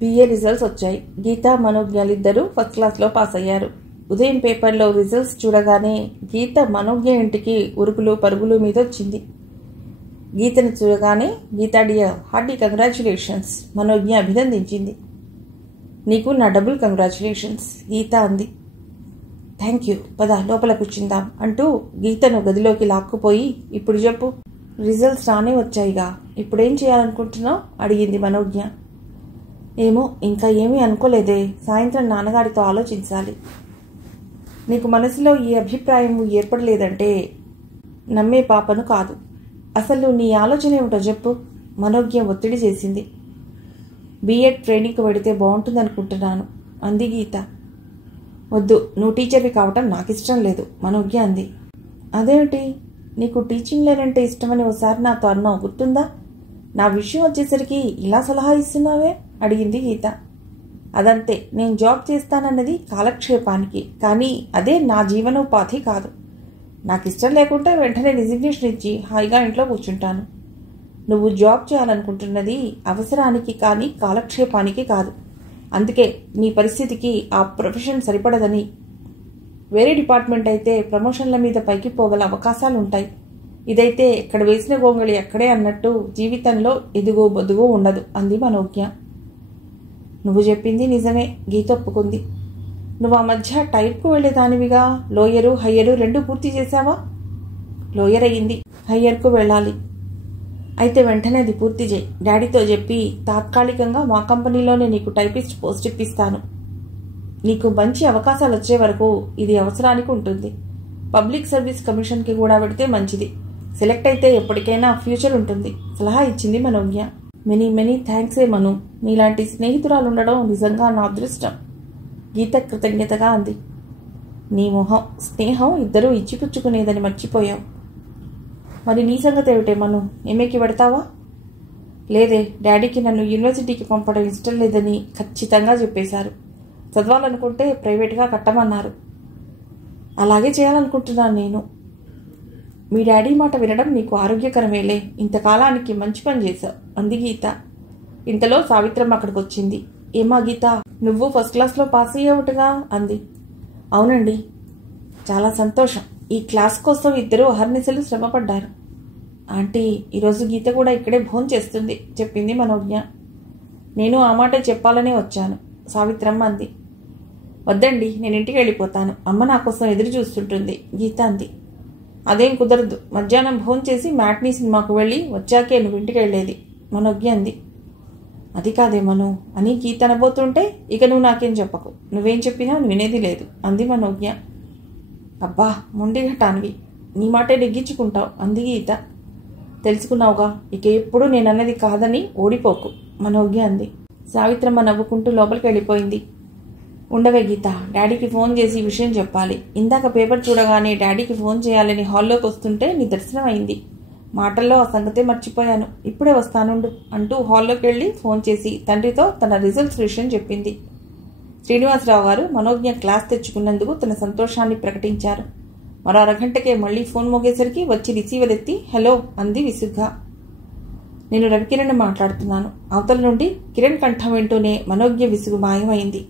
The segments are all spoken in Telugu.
బిఏ రిజల్ట్స్ వచ్చాయి. గీత, మనోజ్ఞలిద్దరూ ఫస్ట్ క్లాస్లో పాస్ అయ్యారు. ఉదయం పేపర్లో రిజల్ట్స్ చూడగానే గీత మనోజ్ఞ ఇంటికి ఉరుకులు పరుగులు మీద వచ్చింది. గీతను చూడగానే గీతా డియర్, హార్టీ కంగ్రాచ్యులేషన్స్ మనోజ్ఞ అభినందించింది. నీకు నా డబుల్ కంగ్రాచ్యులేషన్స్ గీత అంది. థ్యాంక్ యూ, పద లోపల కూర్చుందాం అంటూ గీతను గదిలోకి లాక్కుపోయి, ఇప్పుడు చెప్పు, రిజల్ట్స్ రానే వచ్చాయిగా, ఇప్పుడేం చేయాలనుకుంటున్నావు అడిగింది మనోజ్ఞ. ఏమో, ఇంకా ఏమీ అనుకోలేదే, సాయంత్రం నాన్నగారితో ఆలోచించాలి. నీకు మనసులో ఈ అభిప్రాయం ఏర్పడలేదంటే నమ్మే పాపను కాదు. అసలు నీ ఆలోచన ఏమిటో చెప్పు మనోజ్ఞ ఒత్తిడి చేసింది. బీఎడ్ ట్రైనింగ్కి వెడితే బాగుంటుందనుకుంటున్నాను అంది గీత. వద్దు, నువ్వు టీచర్వి కావటం నాకు ఇష్టం లేదు మనోజ్ఞ అంది. అదేమిటి, నీకు టీచింగ్ లేనంటే ఇష్టమని ఒకసారి నాతో అన్నావు, గుర్తుందా? నా విషయం వచ్చేసరికి ఇలా సలహా ఇస్తున్నావే అడిగింది గీత. అదంతే, నేను జాబ్ చేస్తానన్నది కాలక్షేపానికి, కానీ అదే నా జీవనోపాధి కాదు. నాకు ఇష్టం లేకుంటే వెంటనే రిజిగ్నేషన్ ఇచ్చి హాయిగా ఇంట్లో కూర్చుంటాను. నువ్వు జాబ్ చేయాలనుకుంటున్నది అవసరానికి కానీ కాలక్షేపానికి కాదు. అందుకే నీ పరిస్థితికి ఆ ప్రొఫెషన్ సరిపడదని. వేరే డిపార్ట్మెంట్ అయితే ప్రమోషన్ల మీద పైకి పోగల అవకాశాలు ఉంటాయి. ఇదైతే ఎక్కడ వేసిన గోంగళి ఎక్కడే అన్నట్టు జీవితంలో ఎదుగో బొదుగో ఉండదు అంది మనోజ్ఞ. నువ్వు చెప్పింది నిజమే, గీత ఒప్పుకుంది. నువ్వు ఆ మధ్య టైప్కు వెళ్ళేదానివిగా, లోయరు హయ్యరు రెండు పూర్తి చేశావా? లోయర్ అయ్యింది, హయ్యర్కు వెళ్ళాలి. అయితే వెంటనే అది పూర్తి చేయి. డాడీతో చెప్పి తాత్కాలికంగా మా కంపెనీలోనే నీకు టైపిస్ట్ పోస్ట్ ఇప్పిస్తాను. నీకు మంచి అవకాశాలు వచ్చే వరకు ఇది అవసరానికి ఉంటుంది. పబ్లిక్ సర్వీస్ కమిషన్కి కూడా పెడితే మంచిది. సెలెక్ట్ అయితే ఎప్పటికైనా ఫ్యూచర్ ఉంటుంది సలహా ఇచ్చింది మనోజ్ఞ. మెనీ మెనీ థ్యాంక్సే మను, నీలాంటి స్నేహితురాలు ఉండడం నిజంగా నా అదృష్టం గీత కృతజ్ఞతగా అంది. నీ మొహం, స్నేహం ఇద్దరూ ఇచ్చిపుచ్చుకునేదని మర్చిపోయావు. మరి నీ సంగతి ఏమిటే మను, ఎంఏకి పెడతావా? లేదే, డాడీకి నన్ను యూనివర్సిటీకి పంపడం ఇష్టం లేదని ఖచ్చితంగా చెప్పేశారు. చదవాలనుకుంటే ప్రైవేట్గా కట్టమన్నారు. అలాగే చేయాలనుకుంటున్నాను నేను. మీ డాడీ మాట వినడం నీకు ఆరోగ్యకరమేలే, ఇంతకాలానికి మంచి పని చేశావు అంది గీత. ఇంతలో సావిత్రమ్మ అక్కడికి వచ్చింది. ఏమా గీత, నువ్వు ఫస్ట్ క్లాస్లో పాస్ అయ్యావుటగా అంది. అవునండి, చాలా సంతోషం. ఈ క్లాస్ కోసం ఇద్దరూ అహర్నిశలు శ్రమపడ్డారు. ఆంటీ, ఈరోజు గీత కూడా ఇక్కడే భోజనం చేస్తుంది చెప్పింది మనోజ్ఞ. నేను ఆ మాట చెప్పాలనే వచ్చాను సావిత్రమ్మ అంది. వద్దండి, నేను ఇంటికి వెళ్ళిపోతాను, అమ్మ నా కోసం ఎదురు చూస్తుంటుంది గీత అంది. అదేం కుదరదు, మధ్యాహ్నం భోజనం చేసి మ్యాట్నీ సినిమాకు వెళ్ళి వచ్చాకే నువ్వు ఇంటికి వెళ్ళేది మనోజ్ఞ అంది. అది కాదే మను అని గీత అనబోతుంటే, ఇక నువ్వు నాకేం చెప్పకు, నువ్వేం చెప్పినా వినేది లేదు అంది మనోజ్ఞ. అబ్బా, మొండిఘటానివి, నీ మాటే నెగ్గించుకుంటావు అంది గీత. తెలుసుకున్నావుగా, ఇక ఎప్పుడు నేనన్నది కాదని ఓడిపోకు మనోజ్ఞ అంది. సావిత్రమ్మ నవ్వుకుంటూ లోపలికి వెళ్ళిపోయింది. ఉండవే గీత, డాడీకి ఫోన్ చేసి విషయం చెప్పాలి. ఇందాక పేపర్ చూడగానే డాడీకి ఫోన్ చేయాలని హాల్లోకి వస్తుంటే నీ దర్శనం అయింది. మాటల్లో ఆ సంగతే మర్చిపోయాను, ఇప్పుడే వస్తానుండు అంటూ హాల్లోకి వెళ్ళి ఫోన్ చేసి తండ్రితో తన రిజల్ట్స్ విషయం చెప్పింది. శ్రీనివాసరావు గారు మనోజ్ఞ క్లాస్ తెచ్చుకున్నందుకు తన సంతోషాన్ని ప్రకటించారు. మరో అరగంటకే మళ్లీ ఫోన్ మోగేసరికి వచ్చి రిసీవర్ ఎత్తి హలో అంది విసుగ్గా. నేను రవికిరణ్ మాట్లాడుతున్నాను. అవతల నుండి కిరణ్ కంఠం వింటూనే మనోజ్ఞ విసుగు మాయమైంది.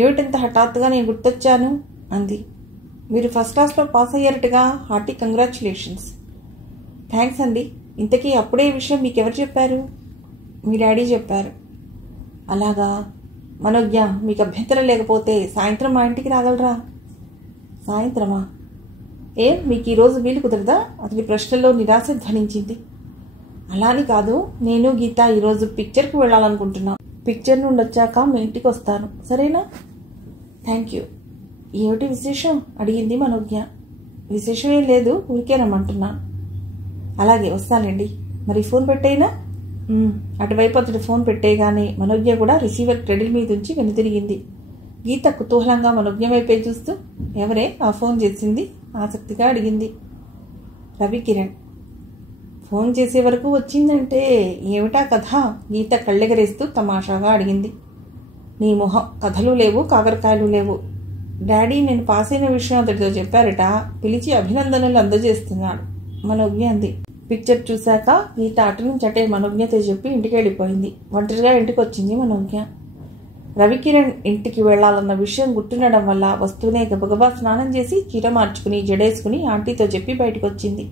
ఏమిటంత హఠాత్తుగా నేను గుర్తొచ్చాను అంది. మీరు ఫస్ట్ క్లాస్లో పాస్ అయ్యారటగా, హార్టీ కంగ్రాచ్యులేషన్స్. థ్యాంక్స్ అండి. ఇంతకీ అప్పుడే ఈ విషయం మీకెవరు చెప్పారు? మీ డాడీ చెప్పారు. అలాగా. మనోజ్ఞ, మీకు అభ్యంతరం లేకపోతే సాయంత్రం మా ఇంటికి రాగలరా? సాయంత్రమా? ఏం, మీకు ఈరోజు వీలు కుదరదా? అతని ప్రశ్నలో నిరాశ ధ్వనించింది. అలా అని కాదు, నేను గీత ఈరోజు పిక్చర్కి వెళ్ళాలనుకుంటున్నాను. పిక్చర్ నుండి వచ్చాక మీ ఇంటికి వస్తాను, సరేనా? Thank you. ఏమిటి విశేషం అడిగింది మనోజ్ఞ. విశేషమేం లేదు, ఊరికే రమ్మంటున్నాను. అలాగే, వస్తానండి. మరి ఫోన్ పెట్టేయినా? అటువైపు అతడు ఫోన్ పెట్టేయగానే మనోజ్ఞ కూడా రిసీవర్ క్రెడిల్ మీద ఉంచి వెనుతిరిగింది. గీత కుతూహలంగా మనోజ్ఞ వైపే చూస్తూ, ఎవరే ఆ ఫోన్ చేసింది ఆసక్తిగా అడిగింది. రవికిరణ్. ఫోన్ చేసే వరకు వచ్చిందంటే ఏమిటా కథ? గీత కళ్ళెగరేస్తూ తమాషాగా అడిగింది. నీ మొహం, కథలు లేవు, కాకరకాయలు లేవు. డాడీ నేను పాస్ అయిన విషయం అతడితో చెప్పారట, పిలిచి అభినందనలు అందజేస్తున్నాడు మనోజ్ఞ అంది. పిక్చర్ చూశాక గీత అటు నుంచి అటే మనోజ్ఞతో చెప్పి ఇంటికి వెళ్ళిపోయింది. ఒంటరిగా ఇంటికి వచ్చింది మనోజ్ఞ. రవికిరణ్ ఇంటికి వెళ్లాలన్న విషయం గుర్తుండడం వల్ల వస్తూనే గబగబా స్నానం చేసి చీర మార్చుకుని జడేసుకుని ఆంటీతో చెప్పి బయటకు వచ్చింది.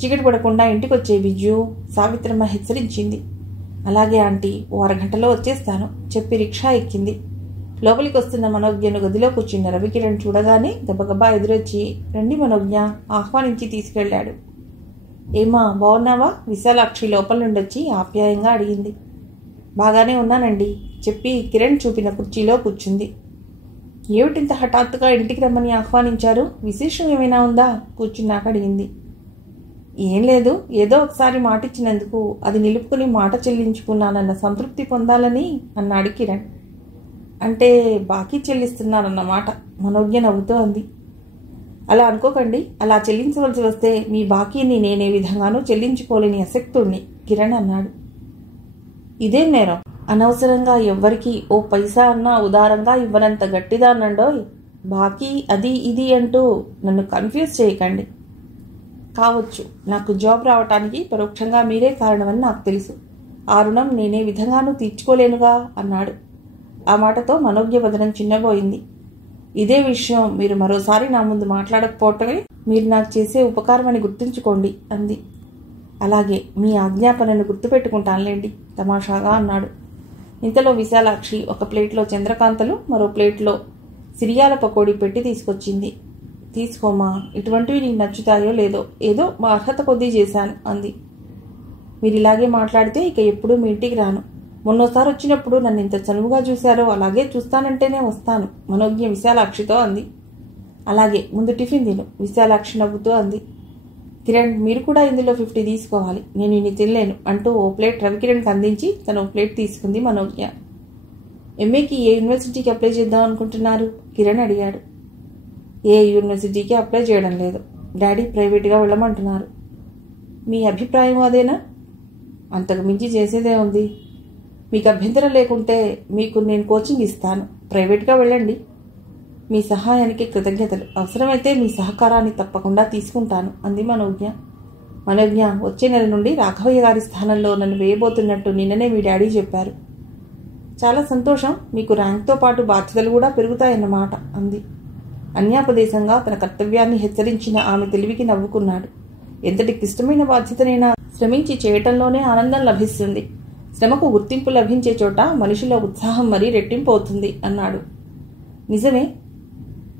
చీకటి పడకుండా ఇంటికి వచ్చే విజు సావిత్రమ్మ హెచ్చరించింది. అలాగే ఆంటీ, ఓ అరగంటలో వచ్చేస్తాను చెప్పి రిక్షా ఎక్కింది. లోపలికి వస్తున్న మనోజ్ఞను గదిలో కూర్చున్న రవికిరణ్ చూడగానే గబగబా ఎదురొచ్చి రండి మనోజ్ఞ ఆహ్వానించి తీసుకెళ్లాడు. ఏమా బాగున్నావా? విశాలాక్షి లోపల నుండొచ్చి ఆప్యాయంగా అడిగింది. బాగానే ఉన్నానండి చెప్పి కిరణ్ చూపిన కుర్చీలో కూర్చుంది. ఏమిటింత హఠాత్తుగా ఇంటికి రమ్మని ఆహ్వానించారు? విశేషం ఏమైనా ఉందా? కూర్చున్నాక అడిగింది. ఏం లేదు, ఏదో ఒకసారి మాటిచ్చినందుకు అది నిలుపుకుని మాట చెల్లించుకున్నానన్న సంతృప్తి పొందాలని అన్నాడు కిరణ్. అంటే బాకీ చెల్లిస్తున్నారన్నమాట మనోజ్ఞ నవ్వుతూ అంది. అలా అనుకోకండి, అలా చెల్లించవలసి వస్తే మీ బాకీని నేనే విధంగానూ చెల్లించుకోలేని అసక్తుణ్ణి కిరణ్ అన్నాడు. ఇదేం నేరం? అనవసరంగా ఎవ్వరికీ ఓ పైసా అన్నా ఉదారంగా ఇవ్వనంత గట్టిదాన్నండోయ్. బాకీ అది ఇది అంటూ నన్ను కన్ఫ్యూజ్ చేయకండి. కావచ్చు, నాకు జాబ్ రావటానికి పరోక్షంగా మీరే కారణమని నాకు తెలుసు. ఆ రుణం నేనే విధంగానూ తీర్చుకోలేనుగా అన్నాడు. ఆ మాటతో మనోజ్ఞ వదనం చిన్నబోయింది. ఇదే విషయం మీరు మరోసారి నా ముందు మాట్లాడకపోవటమే మీరు నాకు చేసే ఉపకారమని గుర్తుంచుకోండి అంది. అలాగే, మీ ఆజ్ఞాపనను గుర్తుపెట్టుకుంటానులేండి తమాషాగా అన్నాడు. ఇంతలో విశాలాక్షి ఒక ప్లేట్లో చంద్రకాంతలు మరో ప్లేట్లో సిరియాల పకోడీ పెట్టి తీసుకొచ్చింది. తీసుకోమా, ఇటువంటివి నీకు నచ్చుతాయో లేదో, ఏదో మా అర్హత కొద్దీ చేశాను అంది. మీరు ఇలాగే మాట్లాడితే ఇక ఎప్పుడూ మీ ఇంటికి రాను. మొన్నోసారి వచ్చినప్పుడు నన్ను ఇంత చనువుగా చూశారో అలాగే చూస్తానంటేనే వస్తాను మనోజ్ఞ విశాలాక్షితో అంది. అలాగే, ముందు టిఫిన్ తిను విశాలాక్షి నవ్వుతూ అంది. కిరణ్, మీరు కూడా ఇందులో 50 తీసుకోవాలి, నేను ఇన్ని తినలేను అంటూ ఓ ప్లేట్ రవికిరణ్కి అందించి తను ఓ ప్లేట్ తీసుకుంది మనోజ్ఞ. ఎంఏకి ఏ యూనివర్సిటీకి అప్లై చేద్దాం అనుకుంటున్నారు? కిరణ్ అడిగాడు. ఏ యూనివర్సిటీకి అప్లై చేయడం లేదు, డాడీ ప్రైవేట్గా వెళ్ళమంటున్నారు. మీ అభిప్రాయం అదేనా? అంతకు మించి చేసేదే ఉంది. మీకు అభ్యంతరం లేకుంటే మీకు నేను కోచింగ్ ఇస్తాను, ప్రైవేట్గా వెళ్ళండి. మీ సహాయానికి కృతజ్ఞతలు, అవసరమైతే మీ సహకారాన్ని తప్పకుండా తీసుకుంటాను అంది మనోజ్ఞ. మనోజ్ఞ, వచ్చే నెల నుండి రాఘవయ్య గారి స్థానంలో నన్ను వేయబోతున్నట్టు నిన్ననే మీ డాడీ చెప్పారు. చాలా సంతోషం, మీకు ర్యాంక్తో పాటు బాధ్యతలు కూడా పెరుగుతాయన్నమాట అంది. అన్యాపదేశంగా తన కర్తవ్యాన్ని హెచ్చరించిన ఆమె తెలివికి నవ్వుకున్నాడు. ఎంతటి క్లిష్టమైన బాధ్యతనైనా శ్రమించి చేయటంలోనే ఆనందం లభిస్తుంది. శ్రమకు గుర్తింపు లభించే చోట మనిషిలో ఉత్సాహం మరీ రెట్టింపు అవుతుంది అన్నాడు. నిజమే.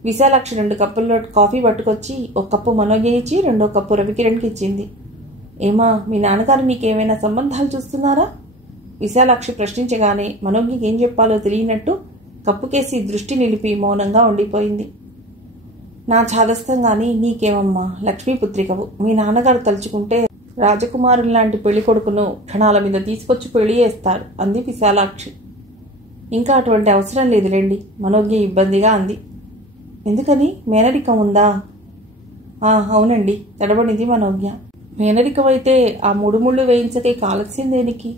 విశాలాక్షి 2 కప్పుల్లో కాఫీ పట్టుకొచ్చి ఒక కప్పు మనోజ్ఞ ఇచ్చి 2వ కప్పు రవికిరణ్కి ఇచ్చింది. ఏమా, మీ నాన్నగారు నీకేమైనా సంబంధాలు చూస్తున్నారా? విశాలాక్షి ప్రశ్నించగానే మనోజ్ఞకి ఏం చెప్పాలో తెలియనట్టు కప్పుకేసి దృష్టి నిలిపి మౌనంగా ఉండిపోయింది. నా ఛాదస్థంగాని నీకేమమ్మా, లక్ష్మీపుత్రికవు. మీ నాన్నగారు తలుచుకుంటే రాజకుమారుల్లాంటి పెళ్లి కొడుకును క్షణాల మీద తీసుకొచ్చి పెళ్లి చేస్తారు అంది విశాలాక్షి. ఇంకా అటువంటి అవసరం లేదులేండి మనోజ్ఞ ఇబ్బందిగా అంది. ఎందుకని, మేనరికం ఉందా? అవునండి తడబడింది మనోజ్ఞ. మేనరికం అయితే ఆ 3 ముళ్ళు వేయించకే కాలస్యం దేనికి?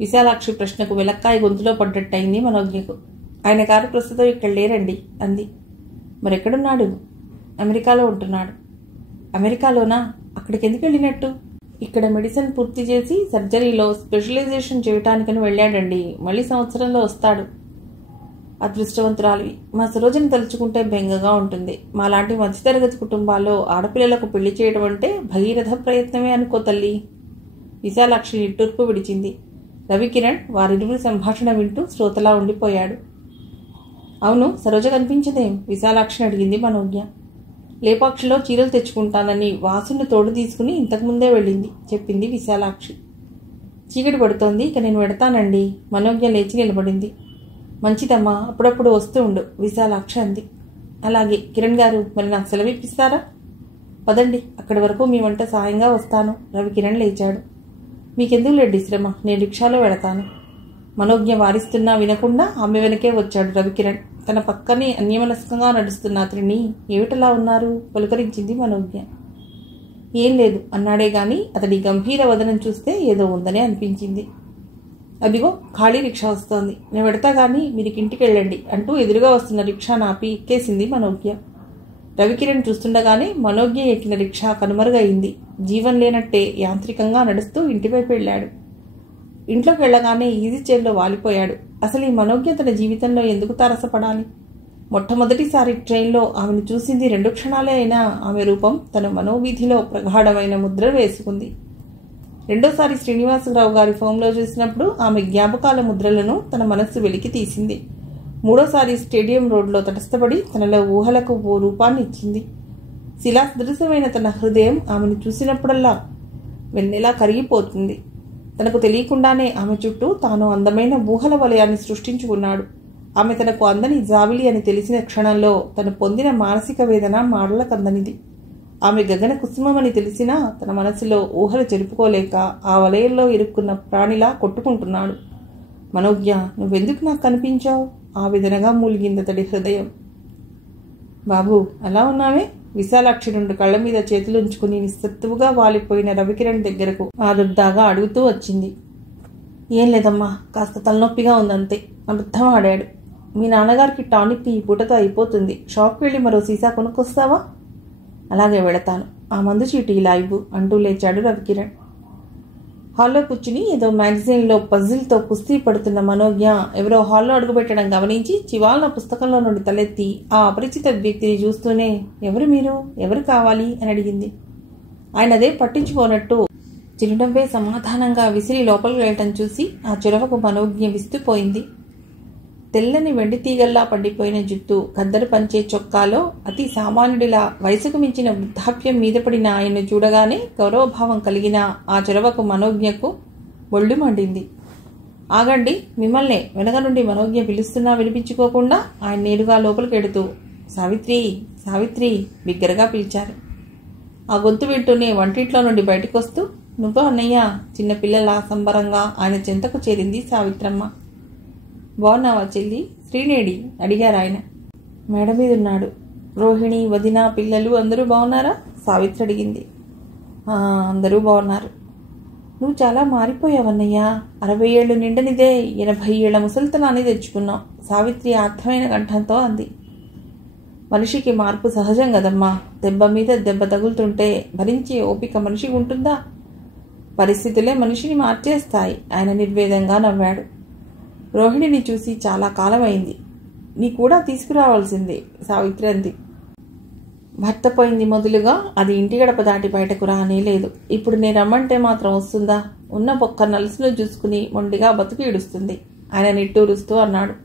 విశాలాక్షి ప్రశ్నకు వెలక్కాయ గొంతులో పడ్డట్టయింది మనోజ్ఞకు. ఆయన గారు ప్రస్తుతం ఇక్కడ లేరండి అంది. మరెక్కడున్నాడు? అమెరికాలో ఉంటున్నాడు. అమెరికాలోనా? అక్కడికి ఎందుకు వెళ్ళినట్టు? ఇక్కడ మెడిసిన్ పూర్తి చేసి సర్జరీలో స్పెషలైజేషన్ చేయటానికని వెళ్ళాడండి. మళ్ళీ సంవత్సరంలో వస్తాడు. అదృష్టవంతురాలివి. మా సరోజని తలుచుకుంటే బెంగగా ఉంటుంది. మాలాంటి మధ్యతరగతి కుటుంబాల్లో ఆడపిల్లలకు పెళ్లి చేయడం అంటే భగీరథ ప్రయత్నమే అనుకో తల్లి. విశాలాక్షి నిట్టూర్పు విడిచింది. రవికిరణ్ వారిరువురి సంభాషణ వింటూ శ్రోతలా ఉండిపోయాడు. అవును, సరోజ కనిపించదేం? విశాలాక్షిని అడిగింది మనోజ్ఞ. లేపాక్షిలో చీరలు తెచ్చుకుంటానని వాసుని తోడు తీసుకుని ఇంతకుముందే వెళ్ళింది చెప్పింది విశాలాక్షి. చీకటి పడుతోంది, ఇక నేను వెడతానండి. మనోజ్ఞ లేచి నిలబడింది. మంచిదమ్మా, అప్పుడప్పుడు వస్తూ ఉండు విశాలాక్షి అంది. అలాగే. కిరణ్ గారు, మరి నాకు సెలవు ఇప్పిస్తారా? పదండి, అక్కడి వరకు మీ వంట సాయంగా వస్తాను. రవికిరణ్ లేచాడు. మీకెందుకు లేండి శ్రమ, నేను రిక్షాలో వెడతాను. మనోజ్ఞ వారిస్తున్నా వినకుండా ఆమె వెనకే వచ్చాడు రవికిరణ్. తన పక్కనే అన్యమనస్కంగా నడుస్తున్న అతనిని ఏమిటలా ఉన్నారు పలుకరించింది మనోజ్ఞ. ఏం లేదు అన్నాడే గాని అతడి గంభీర వదనం చూస్తే ఏదో ఉందని అనిపించింది. అదిగో ఖాళీ రిక్షా వస్తోంది, నేను పెడతా గాని మీరికి ఇంటికి వెళ్ళండి అంటూ ఎదురుగా వస్తున్న రిక్షా నాపి ఎక్కేసింది మనోజ్ఞ. రవికిరణ్ చూస్తుండగానే మనోజ్ఞ ఎక్కిన రిక్షా కనుమరుగయింది. జీవం లేనట్టే యాంత్రికంగా నడుస్తూ ఇంటివైపు వెళ్ళాడు. ఇంట్లోకి వెళ్ళగానే ఈజీ చైర్లో వాలిపోయాడు. అసలు ఈ మనోజ్ఞ తన జీవితంలో ఎందుకు తారసపడాలి? మొట్టమొదటిసారి ట్రైన్లో ఆమెను చూసింది 2 క్షణాలే అయినా ఆమె రూపం తన మనోవీధిలో ప్రగాఢమైన ముద్ర వేసుకుంది. రెండోసారి శ్రీనివాసరావు గారి ఫోన్లో చూసినప్పుడు ఆమె జ్ఞాపకాల ముద్రలను తన మనస్సు వెలికి తీసింది. మూడోసారి స్టేడియం రోడ్లో తటస్థపడి తనలో ఊహలకు ఓ రూపాన్ని ఇచ్చింది. శిలాసదృశమైన తన హృదయం ఆమెను చూసినప్పుడల్లా వెన్నెలా కరిగిపోతుంది. తనకు తెలియకుండానే ఆమె చుట్టూ తాను అందమైన ఊహల వలయాన్ని సృష్టించుకున్నాడు. ఆమె తనకు అందని జాబిలి అని తెలిసిన క్షణంలో తను పొందిన మానసిక వేదన మాటలకందనిది. ఆమె గగన కుసుమమని తెలిసినా తన మనసులో ఊహలు జరుపుకోలేక ఆ వలయంలో ఇరుక్కున్న ప్రాణిలా కొట్టుకుంటున్నాడు. మనోజ్ఞ, నువ్వెందుకు నాకు కనిపించావు? ఆవేదనగా మూలిగిందతడి హృదయం. బాబు, అలా ఉన్నావే? విశాలాక్షి 2 కళ్ల మీద చేతులుంచుకుని నిస్సత్తువుగా వాలిపోయిన రవికిరణ్ దగ్గరకు ఆదుర్దాగా అడుగుతూ వచ్చింది. ఏం లేదమ్మా, కాస్త తలనొప్పిగా ఉందంతే. అబద్ధం ఆడాడు. మీ నాన్నగారికి టానిక్ ఈ పూటతో అయిపోతుంది. షాప్కి వెళ్ళి మరో సీసా కొనుక్కొస్తావా? అలాగే వెళతాను. ఆ మందు చీటి ఇలా ఇవ్వు అంటూ లేచాడు రవికిరణ్. హాల్లో కూర్చుని ఏదో మ్యాగజైన్లో పజిల్తో కుస్తీ పడుతున్న మనోజ్ఞ ఎవరో హాల్లో అడుగుపెట్టడం గమనించి చివాలన పుస్తకంలో నుండి తలెత్తి ఆ అపరిచిత వ్యక్తిని చూస్తూనే, ఎవరు మీరు? ఎవరు కావాలి అని అడిగింది. ఆయన అదే పట్టించుకోనట్టు చిరునవ్వే సమాధానంగా విసిరి లోపలికి వెళ్ళటం చూసి ఆ చొరవకు మనోజ్ఞ విస్తుపోయింది. తెల్లని వెండి తీగల్లా పండిపోయిన జుట్టు, ఖద్దరు పంచే చొక్కాలో అతి సామాన్యుడిలా వయసుకు మించిన వృద్ధాప్యం మీద పడిన ఆయన్ను చూడగానే గౌరవభావం కలిగిన ఆ చొరవకు మనోజ్ఞకు ఒళ్ళు మండింది. ఆగండి, మిమ్మల్నే వెనక నుండి మనోజ్ఞ పిలుస్తున్నా వినిపించుకోకుండా ఆయన నేరుగా లోపలికెడుతూ సావిత్రి, సావిత్రి బిగ్గరగా పిలిచారు. ఆ గొంతు వింటూనే వంటింట్లో నుండి బయటకొస్తూ, నువ్వు అన్నయ్య, చిన్నపిల్లల సంబరంగా ఆయన చెంతకు చేరింది సావిత్రమ్మ. బాగున్నావా చెల్లి? శ్రీనేడి అడిగారు ఆయన. మేడ మీద ఉన్నాడు. రోహిణి, వదిన, పిల్లలు అందరూ బాగున్నారా? సావిత్రి అడిగింది. అందరూ బాగున్నారు. నువ్వు చాలా మారిపోయావన్నయ్య. 60 ఏళ్ళు నిండనిదే 80 ఏళ్ల ముసలితనాన్ని తెచ్చుకున్నావు, సావిత్రి అర్థమైన కంఠంతో అంది. మనిషికి మార్పు సహజం కదమ్మా. దెబ్బ మీద దెబ్బ తగులుతుంటే భరించే ఓపిక మనిషికి ఉంటుందా? పరిస్థితులే మనిషిని మార్చేస్తాయి. ఆయన నిర్వేదంగా నవ్వాడు. రోహిణిని చూసి చాలా కాలమైంది. నీ కూడా తీసుకురావాల్సిందే, సావిత్రి అంది. భర్త పోయింది మొదలుగా అది ఇంటి గడప దాటి బయటకు రానేలేదు. ఇప్పుడు నేను రమ్మంటే మాత్రం వస్తుందా? ఉన్న పొక్క నలుసును చూసుకుని మొండిగా బతుకు ఈడుస్తుంది, ఆయన నిట్టూరుస్తూ అన్నాడు.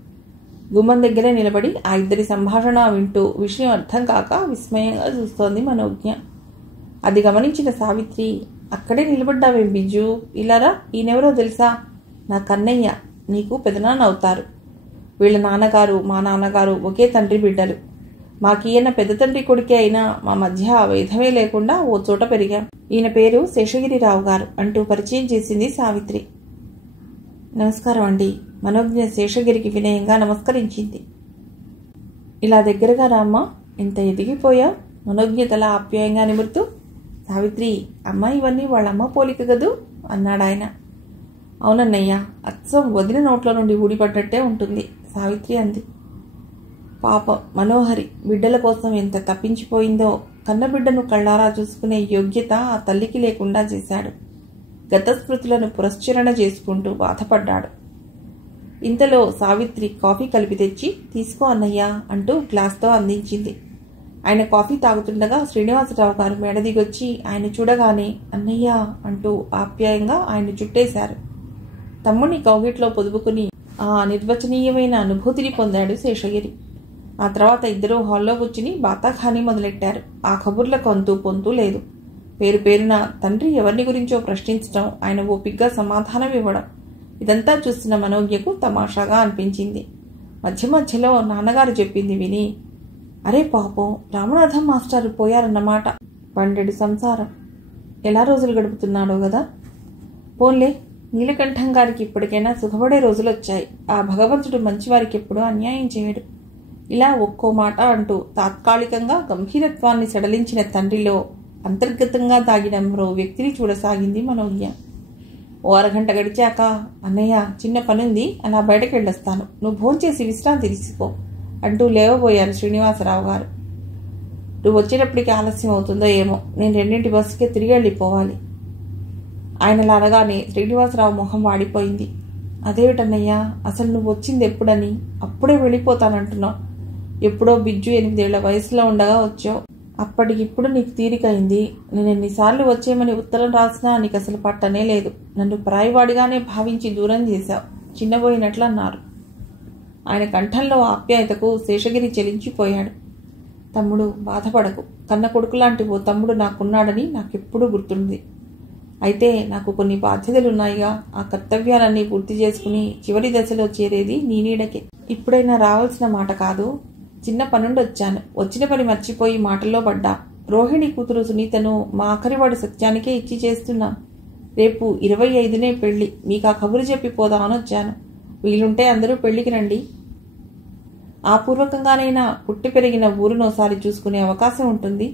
గుమ్మం దగ్గరే నిలబడి ఆ ఇద్దరి సంభాషణ వింటూ విషయం అర్థం కాక విస్మయంగా చూస్తోంది మనోజ్ఞ. అది గమనించిన సావిత్రి, అక్కడే నిలబడ్డావేం బిజ్జు? ఇలారా, ఈయనెవరో తెలుసా? నా కన్నయ్య, నీకు పెదనాన్న అవుతారు. వీళ్ళ నాన్నగారు మా నాన్నగారు ఒకే తండ్రి బిడ్డలు. మాకీయన పెద్ద తండ్రి కొడుకే అయినా మా మధ్య భేదమే లేకుండా ఓ చోట పెరిగాం. ఈయన పేరు శేషగిరిరావు గారు అంటూ పరిచయం చేసింది సావిత్రి. నమస్కారం అండి. మనోజ్ఞ శేషగిరికి వినయంగా నమస్కరించింది. ఇలా దగ్గరగా రామ్మా, ఇంత ఎదిగిపోయా? మనోజ్ఞ తల ఆప్యాయంగా నిమురుతూ, సావిత్రి, అమ్మ ఇవన్నీ వాళ్ళమ్మ పోలిక గదు అన్నాడు ఆయన. అవునన్నయ్య, అచ్చం వదిన నోట్లో నుండి ఊడిపడ్డట్టే ఉంటుంది, సావిత్రి అంది. పాప మనోహరి బిడ్డల కోసం ఎంత తప్పించిపోయిందో. కన్నబిడ్డను కళ్ళారా చూసుకునే యోగ్యత ఆ తల్లికి లేకుండా చేశాడు. గతస్మృతులను పురస్చరణ చేసుకుంటూ బాధపడ్డాడు. ఇంతలో సావిత్రి కాఫీ కలిపి తెచ్చి, తీసుకో అన్నయ్య అంటూ గ్లాస్తో అందించింది. ఆయన కాఫీ తాగుతుండగా శ్రీనివాసరావు గారు మేడ దిగొచ్చి ఆయన చూడగానే అన్నయ్య అంటూ ఆప్యాయంగా ఆయన చుట్టేశారు. తమ్ముని కౌగిట్లో పొదుపుకుని ఆ నిర్వచనీయమైన అనుభూతిని పొందాడు శేషగిరి. ఆ తర్వాత ఇద్దరూ హాల్లో కూర్చుని బాతాఖానీ మొదలెట్టారు. ఆ కబుర్లకు అంతూ పొంతూ లేదు. పేరు పేరున తండ్రి ఎవరిని గురించో ప్రశ్నించడం, ఆయన ఓపిగ్గా సమాధానం ఇవ్వడం, ఇదంతా చూస్తున్న మనోజ్ఞకు తమాషాగా అనిపించింది. మధ్య మధ్యలో నాన్నగారు చెప్పింది విని, అరే పాపం, రామనాథం మాస్టారు పోయారన్నమాట. 12 సంసారం ఎలా రోజులు గడుపుతున్నాడో కదా. పోన్లే, నీలకంఠం గారికి ఇప్పటికైనా సుఖపడే రోజులొచ్చాయి. ఆ భగవంతుడు మంచివారికి ఎప్పుడూ అన్యాయం చేయడు. ఇలా ఒక్కో మాట అంటూ తాత్కాలికంగా గంభీరత్వాన్ని సడలించిన తండ్రిలో అంతర్గతంగా దాగిన మరో వ్యక్తిని చూడసాగింది మనోజ్ఞ. ఓ అరగంట గడిచాక, అన్నయ్య చిన్న పనుంది, అలా బయటకు వెళ్ళొస్తాను, నువ్వు భోంచేసి విశ్రాంతి తీసుకో అంటూ లేవబోయారు శ్రీనివాసరావు గారు. నువ్వు వచ్చేటప్పటికి ఆలస్యం అవుతుందో ఏమో, నేను 2 బస్సుకే తిరిగి వెళ్ళిపోవాలి. ఆయనలా అనగానే శ్రీనివాసరావు మొహం వాడిపోయింది. అదేమిటన్నయ్యా, అసలు నువ్వు వచ్చింది ఎప్పుడని? అప్పుడే వెళ్ళిపోతానంటున్నావు. ఎప్పుడో బిజ్జు 8 ఏళ్ల వయసులో ఉండగా వచ్చావు. అప్పటికిప్పుడు నీకు తీరికైంది. నేను ఎన్నిసార్లు వచ్చేయమని ఉత్తరం రాసినా నీకు అసలు పట్టనే లేదు. నన్ను ప్రాయవాడిగానే భావించి దూరం చేశావు. చిన్నబోయినట్లు అన్నారు. ఆయన కంఠంలో ఆప్యాయతకు శేషగిరి చెలించిపోయాడు. తమ్ముడు, బాధపడకు. కన్న కొడుకులాంటి ఓ తమ్ముడు నాకున్నాడని నాకెప్పుడూ గుర్తుంది. అయితే నాకు కొన్ని బాధ్యతలున్నాయిగా. ఆ కర్తవ్యాలన్నీ పూర్తి చేసుకుని చివరి దశలో చేరేది నీ నీడకే. ఇప్పుడైనా రావాల్సిన మాట కాదు. చిన్న పనుండి వచ్చాను. వచ్చిన పని మర్చిపోయి మాటల్లో పడ్డా. రోహిణి కూతురు సునీతను మా ఆఖరివాడు సత్యానికే ఇచ్చి చేస్తున్నా. రేపు 25నే పెళ్లి. మీకు ఆ కబురు చెప్పి పోదామని వచ్చాను. వీలుంటే అందరూ పెళ్లికి రండి. ఆ పూర్వకంగానైనా పుట్టి పెరిగిన ఊరునోసారి చూసుకునే అవకాశం ఉంటుంది.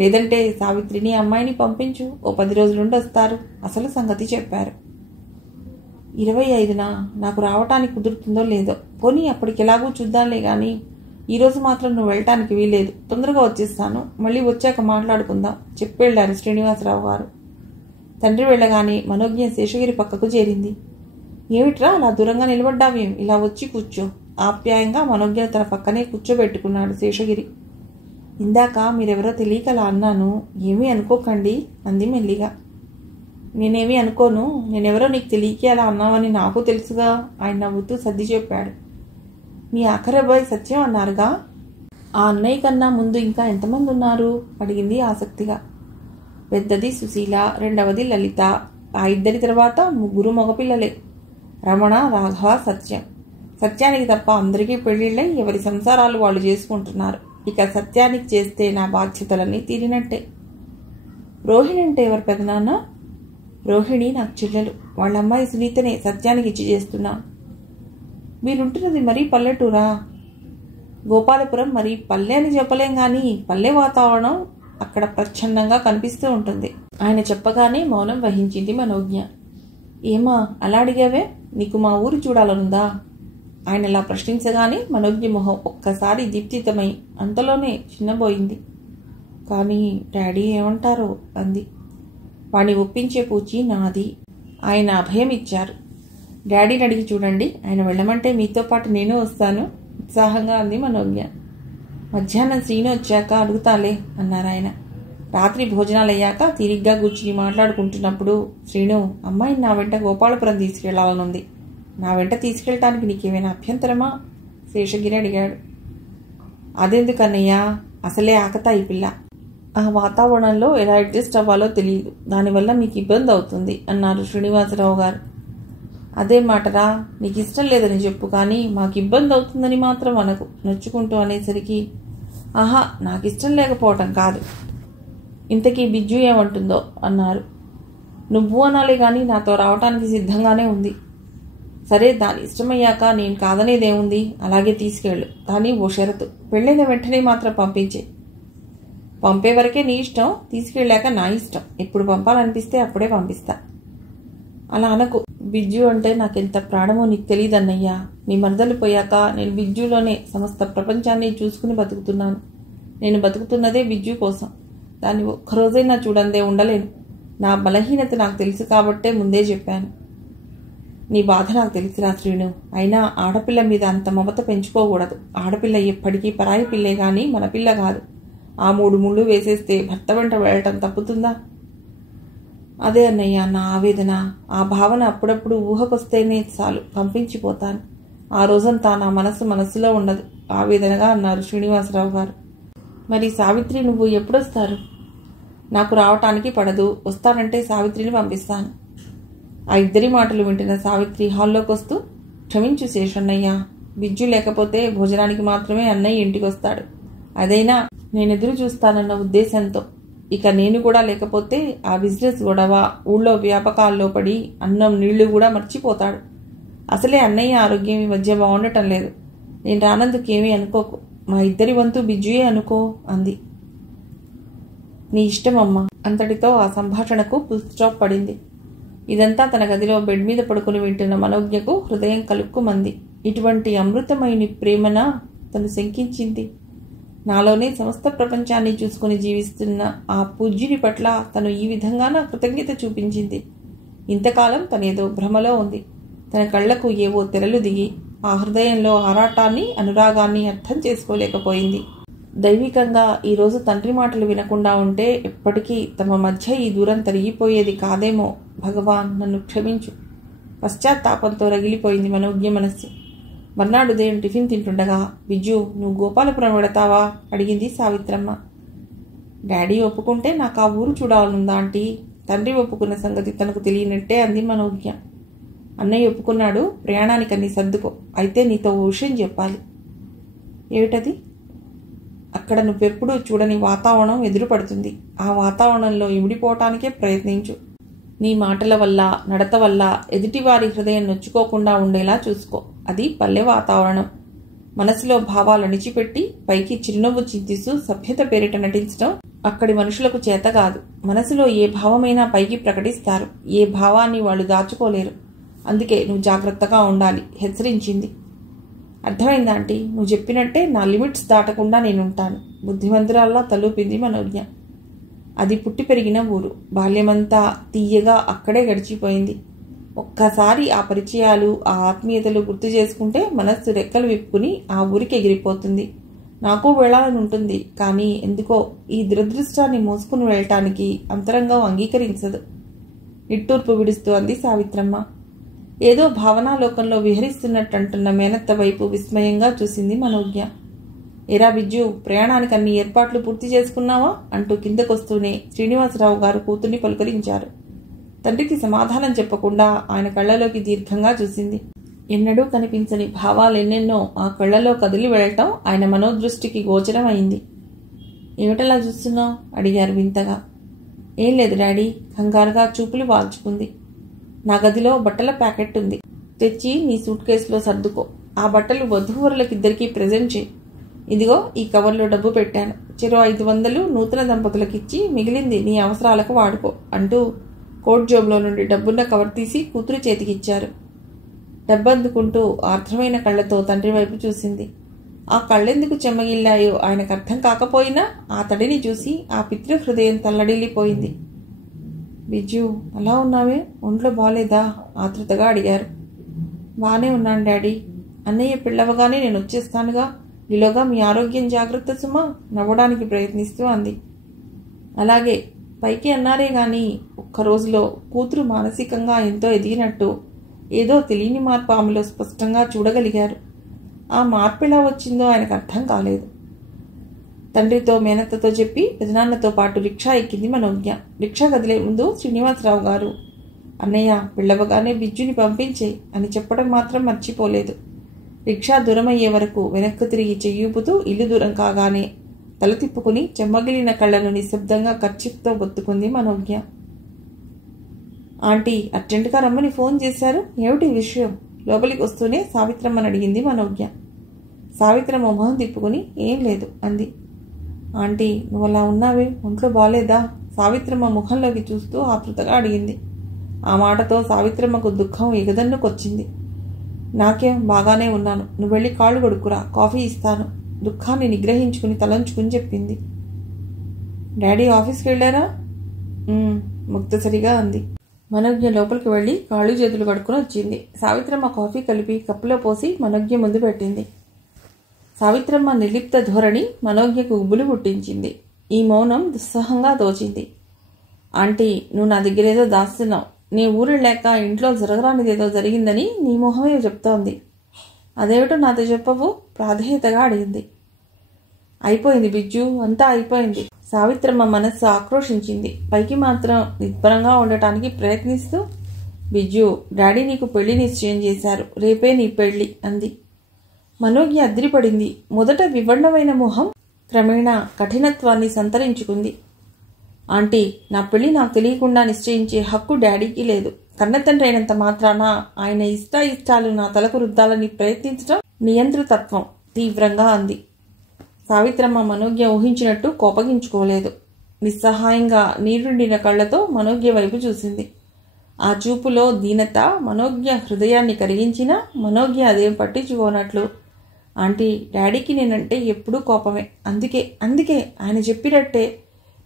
లేదంటే సావిత్రిని, అమ్మాయిని పంపించు. ఓ 10 రోజులుండి వస్తారు. అసలు సంగతి చెప్పారు. 25నా? నాకు రావటానికి కుదురుతుందో లేదో. పోనీ అప్పటికి ఎలాగూ చూద్దాంలే గాని ఈరోజు మాత్రం నువ్వు వెళ్ళటానికి వీలేదు. తొందరగా వచ్చేస్తాను. మళ్ళీ వచ్చాక మాట్లాడుకుందాం చెప్పెళ్లారు శ్రీనివాసరావు గారు. తండ్రి వెళ్ళగానే మనోజ్ఞ శేషగిరి పక్కకు చేరింది. ఏమిట్రా అలా దూరంగా నిలబడ్డావేం? ఇలా వచ్చి కూర్చో. ఆప్యాయంగా మనోజ్ఞ తన పక్కనే కూర్చోబెట్టుకున్నాడు శేషగిరి. ఇందాక మీరెవరో తెలియక అలా అన్నాను. ఏమీ అనుకోకండి అంది మెల్లిగా. నేనేమీ అనుకోను. నేనెవరో నీకు తెలియక అలా అన్నావని నాకు తెలుసుగా. ఆయన నవ్వుతూ సర్ది చెప్పాడు. మీ ఆఖరబ్బాయి సత్యం అన్నారుగా. ఆ అన్నయ్య కన్నా ముందు ఇంకా ఎంతమంది ఉన్నారు? అడిగింది ఆసక్తిగా. పెద్దది సుశీల, రెండవది లలిత. ఆ ఇద్దరి తర్వాత 3 మగపిల్లలే. రమణ, రాఘవ, సత్యం. సత్యానికి తప్ప అందరికీ పెళ్లిళ్ళై ఎవరి సంసారాలు వాళ్ళు చేసుకుంటున్నారు. ఇక సత్యానికి చేస్తే నా బాధ్యతలన్నీ తీరినట్టే. రోహిణి అంటే ఎవరు పెదనాన్న? రోహిణి నాకు చెల్లెలు. వాళ్ళ అమ్మాయి సునీతనే సత్యానికి ఇచ్చి చేస్తున్నా. మీరుంటున్నది మరీ పల్లెటూరా? గోపాలపురం. మరి పల్లె అని చెప్పలేం గాని పల్లె వాతావరణం అక్కడ ప్రచ్ఛన్నంగా కనిపిస్తూ ఉంటుంది. ఆయన చెప్పగానే మౌనం వహించింది మనోజ్ఞ. ఏమా అలా అడిగావే? నీకు మా ఊరు చూడాలనుందా? ఆయన అలా ప్రశ్నించగానే మనోజ్ఞ మొహం ఒక్కసారి దీప్తితమై అంతలోనే చిన్నబోయింది. కానీ డాడీ ఏమంటారో అంది. వాణ్ణి ఒప్పించే పూచి నాది. ఆయన అభయం ఇచ్చారు. డాడీని అడిగి చూడండి. ఆయన వెళ్ళమంటే మీతో పాటు నేను వస్తాను ఉత్సాహంగా అంది మనోజ్ఞ. మధ్యాహ్నం శ్రీను వచ్చాక అడుగుతాలే అన్నారాయన. రాత్రి భోజనాలయ్యాక తీరిగ్గా కూర్చుని మాట్లాడుకుంటున్నప్పుడు శ్రీను, అమ్మాయిని నా వెంట గోపాలపురం తీసుకెళ్లాలనుంది. నా వెంట తీసుకెళ్ళటానికి నీకేమైనా అభ్యంతరమా? శేషగిరి అడిగాడు. అదెందుకన్నయ్యా? అసలే ఆకతాయి పిల్ల. ఆ వాతావరణంలో ఎలా అడ్జస్ట్ అవ్వాలో తెలియదు. దానివల్ల మీకు ఇబ్బంది అవుతుంది అన్నారు శ్రీనివాసరావు గారు. అదే మాటరా, నీకు ఇష్టం లేదని చెప్పు, కానీ మాకు ఇబ్బంది అవుతుందని మాత్రం అనకు. నొచ్చుకుంటూ అనేసరికి ఆహా, నాకు ఇష్టం లేకపోవటం కాదు. ఇంతకీ బిజ్జు ఏమంటుందో అన్నారు. నువ్వు అనాలి కానీ నాతో రావటానికి సిద్ధంగానే ఉంది. సరే, దాని ఇష్టమయ్యాక నేను కాదనేదేముంది. అలాగే తీసుకెళ్ళు. కానీ ఓ షరతు, పెళ్ళైన వెంటనే మాత్రం పంపించే. పంపే వరకే నీ ఇష్టం, తీసుకెళ్ళాక నా ఇష్టం. ఎప్పుడు పంపాలనిపిస్తే అప్పుడే పంపిస్తా. అలా అనకు. బిజ్జు అంటే నాకెంత ప్రాణమో నీకు తెలియదన్నయ్యా. నీ మరదలు పోయాక నేను బిజ్జులోనే సమస్త ప్రపంచాన్ని చూసుకుని బతుకుతున్నాను. నేను బతుకుతున్నదే బిజ్జు కోసం. దాన్ని ఒక్కరోజైనా చూడందే ఉండలేను. నా బలహీనత నాకు తెలుసు కాబట్టే ముందే చెప్పాను. నీ బాధ నాకు తెలుసురా శ్రీను. అయినా ఆడపిల్ల మీద అంత మమత పెంచుకోకూడదు. ఆడపిల్ల ఎప్పటికీ పరాయి పిల్లే గాని మన పిల్ల కాదు. ఆ 3 ముళ్ళు వేసేస్తే భర్త వెంట వెళ్ళటం తప్పుతుందా? అదే అన్నయ్య నా ఆవేదన. ఆ భావన అప్పుడప్పుడు ఊహకొస్తేనే చాలు, కంపించిపోతాను. ఆ రోజంతా నా మనస్సులో ఉండదు. ఆవేదనగా అన్నారు శ్రీనివాసరావు గారు. మరి సావిత్రి, నువ్వు ఎప్పుడొస్తారు? నాకు రావటానికి పడదు. వస్తానంటే సావిత్రిని పంపిస్తాను. ఆ ఇద్దరి మాటలు వింటున్న సావిత్రి హాల్లోకి వస్తూ, క్షమించు శేషన్నయ్య, బిజ్జు లేకపోతే భోజనానికి మాత్రమే అన్నయ్య ఇంటికి వస్తాడు. అదైనా నేనెదురు చూస్తానన్న ఉద్దేశంతో. ఇక నేను కూడా లేకపోతే ఆ బిజినెస్ గొడవ, ఊళ్ళో వ్యాపకాల్లో పడి అన్నం నీళ్లు కూడా మర్చిపోతాడు. అసలే అన్నయ్య ఆరోగ్యం ఈ మధ్య బాగుండటం లేదు. నేను రానందుకేమీ అనుకోకు. మా ఇద్దరి వంతు బిజ్జుయే అనుకో అంది. నీ ఇష్టమమ్మా. అంతటితో ఆ సంభాషణకు ఫుల్ స్టాప్ పడింది. ఇదంతా తన గదిలో బెడ్ మీద పడుకుని వింటున్న మనోజ్ఞకు హృదయం కలుక్కుమంది. ఇటువంటి అమృతమైన ప్రేమన తను శంకించింది. నాలోనే సమస్త ప్రపంచాన్ని చూసుకుని జీవిస్తున్న ఆ పూజ్యుని పట్ల తను ఈ విధంగా నా కృతజ్ఞత చూపించింది. ఇంతకాలం తనేదో భ్రమలో ఉంది. తన కళ్లకు ఏవో తెరలు దిగి ఆ హృదయంలో ఆరాటాన్ని, అనురాగాన్ని అర్థం చేసుకోలేకపోయింది. దైవికంగా ఈరోజు తండ్రి మాటలు వినకుండా ఉంటే ఎప్పటికీ తమ మధ్య ఈ దూరం తరిగిపోయేది కాదేమో. భగవాన్, నన్ను క్షమించు. పశ్చాత్తాపంతో రగిలిపోయింది మనోజ్ఞ మనస్సు. మర్నాడు ఉదయం టిఫిన్ తింటుండగా, విజు, నువ్వు గోపాలపురం వెడతావా అడిగింది సావిత్రమ్మ. డాడీ ఒప్పుకుంటే నాకు ఆ ఊరు చూడాలనుందా ఆంటీ? తండ్రి ఒప్పుకున్న సంగతి తనకు తెలియనట్టే అంది మనోజ్ఞ. అన్నయ్య ఒప్పుకున్నాడు, ప్రయాణానికి అన్ని సర్దుకో. అయితే నీతో ఓ విషయం చెప్పాలి. ఏమిటది? అక్కడ నువ్వెప్పుడూ చూడని వాతావరణం ఎదురుపడుతుంది. ఆ వాతావరణంలో ఇమిడిపోవటానికే ప్రయత్నించు. నీ మాటల వల్ల, నడత వల్ల ఎదుటివారి హృదయం నొచ్చుకోకుండా ఉండేలా చూసుకో. అది పల్లె వాతావరణం. మనసులో భావాలు అణిచిపెట్టి పైకి చిరునవ్వు చింతిస్తూ సభ్యత పేరిట నటించడం అక్కడి మనుషులకు చేత కాదు. మనసులో ఏ భావమైనా పైకి ప్రకటిస్తారు. ఏ భావాన్ని వాళ్ళు దాచుకోలేరు. అందుకే నువ్వు జాగ్రత్తగా ఉండాలి హెచ్చరించింది. అర్థమైందా ఆంటీ? నువ్వు చెప్పినట్టే నా లిమిట్స్ దాటకుండా నేనుంటాను. బుద్ధిమంతురాల్లా తలూపింది మనోజ్ఞ. అది పుట్టి పెరిగిన ఊరు. బాల్యమంతా తీయగా అక్కడే గడిచిపోయింది. ఒక్కసారి ఆ పరిచయాలు, ఆ ఆత్మీయతలు గుర్తు చేసుకుంటే మనస్సు రెక్కలు విప్పుకుని ఆ ఊరికి ఎగిరిపోతుంది. నాకు వెళ్ళాలని ఉంటుంది. కానీ ఎందుకో ఈ దురదృష్టాన్ని మోసుకుని వెళ్ళటానికి అంతరంగం అంగీకరించదు. నిట్టూర్పు విడుస్తూ అంది సావిత్రమ్మ. ఏదో భావనాలోకంలో విహరిస్తున్నట్టంటున్న మేనత్త వైపు విస్మయంగా చూసింది మనోజ్ఞ. ఎరా బిజ్జు, ప్రయాణానికి అన్ని ఏర్పాట్లు పూర్తి చేసుకున్నావా అంటూ కిందకొస్తూనే శ్రీనివాసరావు గారు కూతుర్ని పలుకరించారు. తండ్రికి సమాధానం చెప్పకుండా ఆయన కళ్లలోకి దీర్ఘంగా చూసింది. ఎన్నడూ కనిపించని భావాలెన్నెన్నో ఆ కళ్లలో కదిలి వెళ్లటం ఆయన మనోదృష్టికి గోచరం అయింది. ఏమిటలా చూస్తున్నావు అడిగారు వింతగా. ఏం లేదు డాడీ, కంగారుగా చూపులు వాల్చుకుంది. నా గదిలో బట్టల ప్యాకెట్ ఉంది. తెచ్చి నీ సూట్ కేసులో సర్దుకో. ఆ బట్టలు వధూవరులకిద్దరికీ ప్రెజెంట్ చేయి. ఇదిగో ఈ కవర్లో డబ్బు పెట్టాను. చెరో 500 నూతన దంపతులకిచ్చి మిగిలింది నీ అవసరాలకు వాడుకో అంటూ కోట్ జోబులో నుండి డబ్బున్న కవర్ తీసి కూతురు చేతికిచ్చారు. డబ్బందుకుంటూ ఆర్ద్రమైన కళ్లతో తండ్రి వైపు చూసింది. ఆ కళ్ళెందుకు చెమ్మగిల్లాయో ఆయనకు అర్థం కాకపోయినా ఆ తడిని చూసి ఆ పితృహృదయం తల్లడిల్లిపోయింది. బిజ్జు, అలా ఉన్నావే? ఒంట్లో బాలేదా? ఆతృతగా అడిగారు. బానే ఉన్నాను డాడీ. అన్నయ్య పిల్లవగానే నేను వచ్చేస్తానుగా. ఈలోగా మీ ఆరోగ్యం జాగ్రత్త సుమా నవ్వడానికి ప్రయత్నిస్తూ అంది. అలాగే, పైకి అన్నారే గాని ఒక్క రోజులో కూతురు మానసికంగా ఎంతో ఎదిగినట్టు ఏదో తెలియని మార్పు ఆమెలో స్పష్టంగా చూడగలిగారు. ఆ మార్పు ఎలా వచ్చిందో ఆయనకు అర్థం కాలేదు. తండ్రితో మేనత్తతో చెప్పి పెదనాన్నతో పాటు రిక్షా ఎక్కింది మనోజ్ఞ. రిక్షా కదిలే ముందు శ్రీనివాసరావు గారు, అన్నయ్య పిల్లవగానే బిజ్జుని పంపించే అని చెప్పడం మాత్రం మర్చిపోలేదు. రిక్షా దూరమయ్యే వరకు వెనక్కు తిరిగి చెయ్యూపుతూ ఇల్లు దూరం కాగానే తల తిప్పుకుని చెమ్మగిలిన కళ్లను నిశ్శబ్దంగా కర్చీఫ్తో బొత్తుకుంది మనోజ్ఞ. ఆంటీ అర్జెంటుగా రమ్మని ఫోన్ చేశారు. ఏమిటి విషయం? లోపలికి వస్తూనే సావిత్రమ్మని అడిగింది మనోజ్ఞ. సావిత్రమ్మ మొహం తిప్పుకుని ఏం లేదు అంది. ఆంటీ నువ్వు అలా ఉన్నావే, ఒంట్లో బాలేదా? సావిత్రమ్మ ముఖంలోకి చూస్తూ ఆతృతగా అడిగింది. ఆ మాటతో సావిత్రమ్మకు దుఃఖం ఎగదన్నుకొచ్చింది. నాకేం, బాగానే ఉన్నాను. నువ్వు వెళ్ళి కాళ్ళు కొడుకురా, కాఫీ ఇస్తాను. దుఃఖాన్ని నిగ్రహించుకుని తలంచుకుని చెప్పింది. డాడీ ఆఫీస్కి వెళ్ళారా? ముక్తసరిగా అంది. మనోజ్ఞ లోపలికి వెళ్ళి కాళ్ళు చేతులు కడుక్కుని వచ్చింది. సావిత్రమ్మ కాఫీ కలిపి కప్పులో పోసి మనోజ్ఞ ముందు పెట్టింది. సావిత్రమ్మ నిర్లిప్త ధోరణి మనోజ్ఞకు ఉబ్బులు పుట్టించింది. ఈ మౌనం దుస్సహంగా తోచింది. ఆంటీ నువ్వు నా దగ్గరేదో దాస్తున్నావు. నీ ఊరెళ్ళాక ఇంట్లో జరగరానిదేదో జరిగిందని నీ మొహమే చెప్తోంది. అదేమిటో నాతో చెప్పవు? ప్రాధేయతగా అడిగింది. అయిపోయింది బిజ్జు, అంతా అయిపోయింది. సావిత్రమ్మ మనస్సు ఆక్రోషించింది. పైకి మాత్రం నిబ్బరంగా ఉండటానికి ప్రయత్నిస్తూ, బిజ్జు డాడీ నీకు పెళ్లి నిశ్చయం చేశారు. రేపే నీ పెళ్లి అంది. మనోజ్ఞ అద్రిపడింది. మొదట వివర్ణమైన మొహం క్రమేణా కఠినత్వాన్ని సంతరించుకుంది. ఆంటీ నా పెళ్లి నాకు తెలియకుండా నిశ్చయించే హక్కు డాడీకి లేదు. కన్నతండ్రి అయినంత మాత్రాన ఆయన ఇష్టాయిష్టాలు నా తలకు రుద్దాలని ప్రయత్నించడం నియంతృతత్వం తీవ్రంగా అంది. సావిత్రమ్మ మనోజ్ఞ ఊహించినట్టు కోపగించుకోలేదు. నిస్సహాయంగా నీరుండిన కళ్లతో మనోజ్ఞ వైపు చూసింది. ఆ చూపులో దీనత మనోజ్ఞ హృదయాన్ని కరిగించినా మనోజ్ఞ అదేం పట్టించుకోనట్లు ఆంటీ, డాడీకి నేనంటే ఎప్పుడూ కోపమే. అందుకే ఆయన చెప్పినట్టే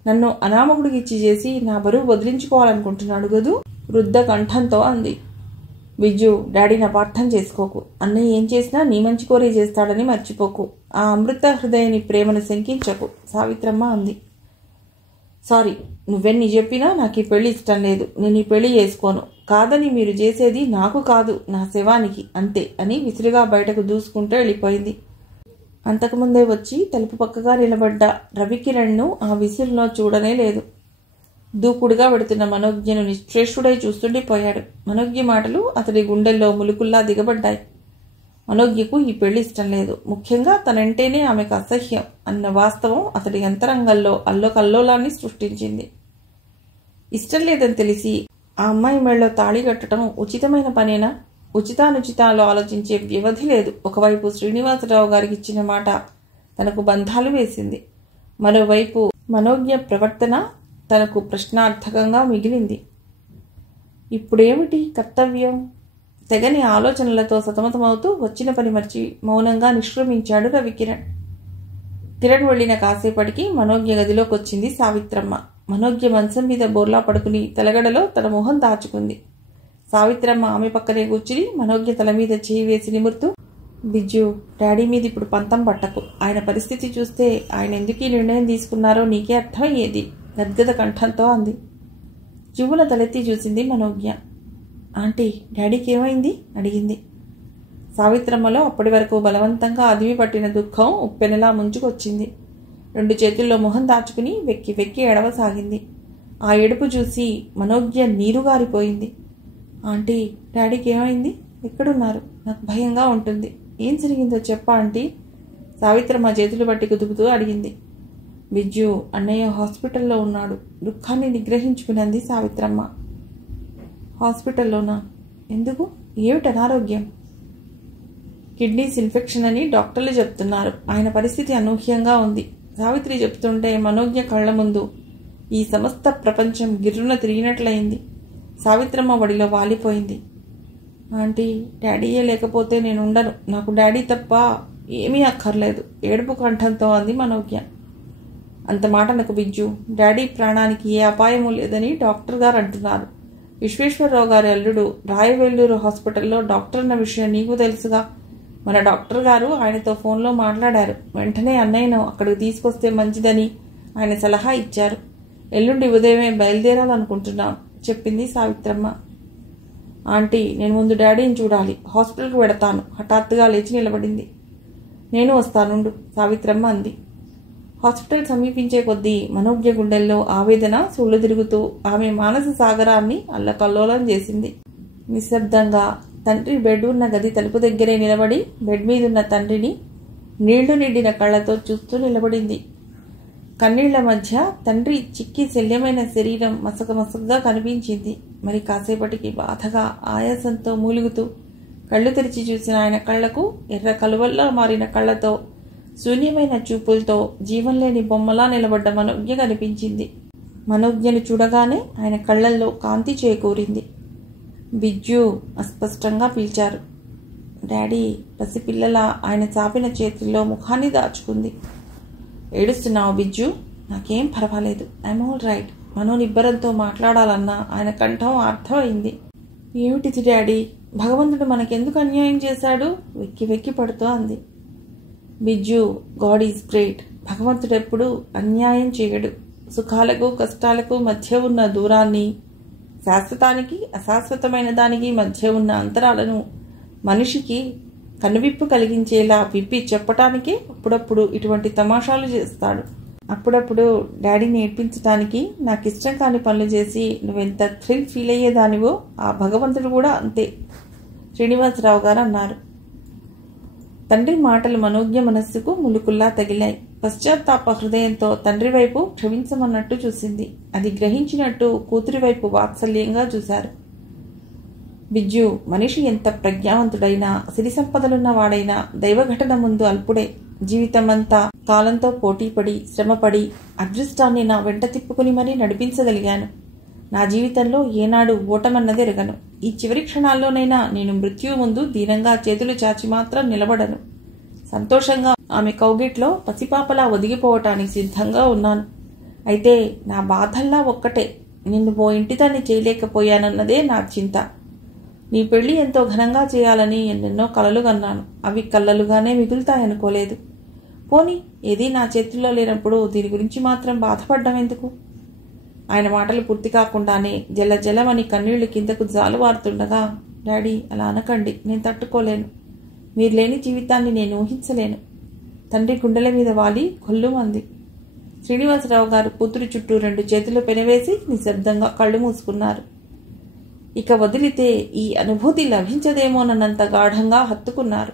నన్ను అనామకుడికి ఇచ్చి చేసి నా బరువు వదిలించుకోవాలనుకుంటున్నాడు గదూ వృద్ధ కంఠంతో అంది. విజ్జు, డాడీని అపార్థం చేసుకోకు. అన్నయ్య ఏం చేసినా నీ మంచి కోరే చేస్తాడని మర్చిపోకు. ఆ అమృత హృదయని ప్రేమను శంకించకు, సావిత్రమ్మ అంది. సారీ, నువ్వెన్ని చెప్పినా నాకు ఈ పెళ్లి ఇష్టం లేదు. నేను ఈ పెళ్లి చేసుకోను. కాదని మీరు చేసేది నాకు కాదు, నా శవానికి, అంతే అని విసురుగా బయటకు దూసుకుంటూ వెళ్ళిపోయింది. అంతకుముందే వచ్చి తలుపు పక్కగా నిలబడ్డ రవికిరణ్ను ఆ విసురులో చూడనే లేదు. దూకుడుగా వెడుతున్న మనోజ్ఞను నిశ్చేష్టుడై చూస్తుండిపోయాడు. మనోజ్ఞ మాటలు అతడి గుండెల్లో ములుకుల్లా దిగబడ్డాయి. మనోజ్ఞకు ఈ పెళ్లి ఇష్టం లేదు. ముఖ్యంగా తనంటేనే ఆమెకు అసహ్యం అన్న వాస్తవం అతడి అంతరంగంలో అల్లోకల్లోలాన్ని సృష్టించింది. ఇష్టం లేదని తెలిసి ఆ అమ్మాయి మెళ్ళలో తాళి కట్టడం ఉచితమైన పనేనా? ఉచితానుచితాలు ఆలోచించే వ్యవధి లేదు. ఒకవైపు శ్రీనివాసరావు గారికి ఇచ్చిన మాట తనకు బంధాలు వేసింది. మరోవైపు మనోజ్ఞ ప్రవర్తన తనకు ప్రశ్నార్థకంగా మిగిలింది. ఇప్పుడేమిటి కర్తవ్యం? తెగని ఆలోచనలతో సతమతమవుతూ వచ్చిన పని మర్చి మౌనంగా నిష్క్రమించాడు రవికిరణ్. కిరణ్ వెళ్లిన కాసేపటికి మనోజ్ఞ గదిలోకి వచ్చింది సావిత్రమ్మ. మనోజ్ఞ మంచం మీద బోర్లా పడుకుని తలగడలో తన మొహం దాచుకుంది. సావిత్రమ్మ ఆమె పక్కనే కూర్చుని మనోజ్ఞ తల మీద చేయి వేసి నిమురుతూ, బిజ్జు, డాడీ మీద ఇప్పుడు పంతం పట్టకు. ఆయన పరిస్థితి చూస్తే ఆయన ఎందుకు ఈ నిర్ణయం తీసుకున్నారో నీకే అర్థమయ్యేది, గద్గద కంఠంతో అంది. జువ్వున తలెత్తి చూసింది మనోజ్ఞ. ఆంటీ, డాడీకి ఏమైంది అడిగింది. సావిత్రమ్మలో అప్పటి వరకు బలవంతంగా అదిమి పట్టిన దుఃఖం ఉప్పెనలా ముంచుకొచ్చింది. 2 చేతుల్లో మొహం దాచుకుని వెక్కి వెక్కి ఏడవసాగింది. ఆ ఏడుపు చూసి మనోజ్ఞ నీరుగారిపోయింది. ఆంటీ, డాడీకి ఏమైంది? ఎక్కడున్నారు? నాకు భయంగా ఉంటుంది. ఏం జరిగిందో చెప్పా ఆంటీ? సావిత్రమ్మ చేతులు బట్టి కుదుపుతూ అడిగింది. బిజ్జు, అన్నయ్య హాస్పిటల్లో ఉన్నాడు. దుఃఖాన్ని నిగ్రహించుకునంది సావిత్రమ్మ. హాస్పిటల్లోనా? ఎందుకు? ఏమిటి అనారోగ్యం? కిడ్నీస్ ఇన్ఫెక్షన్ అని డాక్టర్లు చెప్తున్నారు. ఆయన పరిస్థితి అనూహ్యంగా ఉంది. సావిత్రి చెప్తుంటే మనోజ్ఞ కళ్ల ముందు ఈ సమస్త ప్రపంచం గిర్రున తిరిగినట్లయింది. సావిత్రమ్మ వడిలో వాలిపోయింది. ఆంటీ, డాడీయే లేకపోతే నేను ఉండను. నాకు డాడీ తప్ప ఏమీ అక్కర్లేదు, ఏడుపు కంఠంతో అంది మనోజ్ఞ. అంత మాట నాకు బిజ్జు. డాడీ ప్రాణానికి ఏ అపాయమూ లేదని డాక్టర్ గారు అంటున్నారు. విశ్వేశ్వరరావు గారి అల్లుడు రాయవెల్లూరు హాస్పిటల్లో డాక్టర్ అన్న విషయం నీకు తెలుసుగా. మన డాక్టర్ గారు ఆయనతో ఫోన్లో మాట్లాడారు. వెంటనే అన్నయ్యను అక్కడికి తీసుకొస్తే మంచిదని ఆయన సలహా ఇచ్చారు. ఎల్లుండి ఉదయమే బయలుదేరాలనుకుంటున్నాం చెప్పింది సావిత్రమ్మ. ఆంటీ, నేను ముందు డాడీని చూడాలి. హాస్పిటల్కి వెడతాను. హఠాత్తుగా లేచి నిలబడింది. నేను వస్తానుండు, సావిత్రమ్మ అంది. హాస్పిటల్ సమీపించే కొద్దీ మనోజ్ఞ గుండెల్లో ఆవేదన సుళ్ళు తిరుగుతూ ఆమె మానస సాగరాన్ని అల్లకల్లోలం చేసింది. నిశ్శబ్దంగా తండ్రి బెడ్ ఉన్న గది తలుపు దగ్గరే నిలబడి బెడ్ మీదున్న తండ్రిని నీళ్లు నిండిన కళ్లతో చూస్తూ నిలబడింది. కన్నీళ్ల మధ్య తండ్రి చిక్కి శల్యమైన శరీరం మసకమసకగా కనిపించింది. మరి కాసేపటికి బాధగా ఆయాసంతో మూలుగుతూ కళ్ళు తెరిచి చూసిన ఆయన కళ్లకు ఎర్ర కలువల్లా మారిన కళ్లతో శూన్యమైన చూపులతో జీవం లేని బొమ్మలా నిలబడ్డ మనోజ్ఞ కనిపించింది. మనోజ్ఞను చూడగానే ఆయన కళ్లల్లో కాంతి చేకూరింది. బిజ్జు అస్పష్టంగా పిలిచారు. డాడీ పసిపిల్లల ఆయన చాపిన చేతుల్లో ముఖాన్ని దాచుకుంది. ఏడుస్తున్నావు బిజ్జు? నాకేం పర్వాలేదు, ఐఎమ్ ఆల్ రైట్. మనోనిబ్బరంతో మాట్లాడాలన్నా ఆయన కంఠం అర్థమైంది. ఏమిటిది డాడీ? భగవంతుడు మనకెందుకు అన్యాయం చేశాడు? వెక్కి వెక్కి పడుతూ అంది. Bijju, God is great. భగవంతుడెప్పుడు అన్యాయం చేయడు. సుఖాలకు కష్టాలకు మధ్య ఉన్న దూరాన్ని, శాశ్వతానికి అశాశ్వతమైన దానికి మధ్య ఉన్న అంతరాలను మనిషికి కనువిప్పు కలిగించేలా విప్పి చెప్పటానికే అప్పుడప్పుడు ఇటువంటి తమాషాలు చేస్తాడు. అప్పుడప్పుడు డాడీని ఏడ్పించడానికి నాకు ఇష్టం కాని పనులు చేసి నువ్వెంత థ్రిల్ ఫీల్ అయ్యేదానివో ఆ భగవంతుడు కూడా అంతే, శ్రీనివాసరావు గారు అన్నారు. తండ్రి మాటలు మనోజ్ఞ మనస్సుకు ములుకుల్లా తగిలాయి. పశ్చాత్తాప హృదయంతో తండ్రి వైపు క్షమించమన్నట్టు చూసింది. అది గ్రహించినట్టు కూతురి వైపు వాత్సల్యంగా చూశారు. బిజ్జు, మనిషి ఎంత ప్రజ్ఞావంతుడైనా సిరి సంపదలున్న వాడైనా దైవఘటన ముందు అల్పుడే. జీవితమంతా కాలంతో పోటీపడి శ్రమపడి అదృష్టాన్ని నా వెంట తిప్పుకుని మరీ నడిపించగలిగాను. నా జీవితంలో ఏనాడు ఓటమన్నది ఎరగను. ఈ చివరి క్షణాల్లోనైనా నేను మృత్యువు ముందు దీనంగా చేతులు చాచి మాత్రం నిలబడను. సంతోషంగా ఆమె కౌగిట్లో పసిపాపలా ఒదిగిపోవటానికి సిద్ధంగా ఉన్నాను. అయితే నా బాధల్లా ఒక్కటే, నిన్ను ఓ ఇంటిదాన్ని చేయలేకపోయానన్నదే నా చింత. నీ పెళ్లి ఎంతో ఘనంగా చేయాలని ఎన్నెన్నో కలలు కన్నాను. అవి కలలుగానే మిగులుతాయనుకోలేదు. పోనీ ఏదీ నా చేతుల్లో లేనప్పుడు దీని గురించి మాత్రం బాధపడ్డం ఎందుకు? ఆయన మాటలు పూర్తి కాకుండానే జల జలమని కన్నీళ్లు కిందకు జాలువారుతుండగా, డాడీ అలా అనకండి, నేను తట్టుకోలేను. మీరు లేని జీవితాన్ని నేను ఊహించలేను. తండ్రి గుండెల మీద వాలి కొల్లుమంది. శ్రీనివాసరావు గారు కూతురి చుట్టూ 2 చేతులు పెనవేసి నిశ్శబ్దంగా కళ్ళు మూసుకున్నారు. ఇక వదిలితే ఈ అనుభూతి లభించదేమోనన్నంత గాఢంగా హత్తుకున్నారు.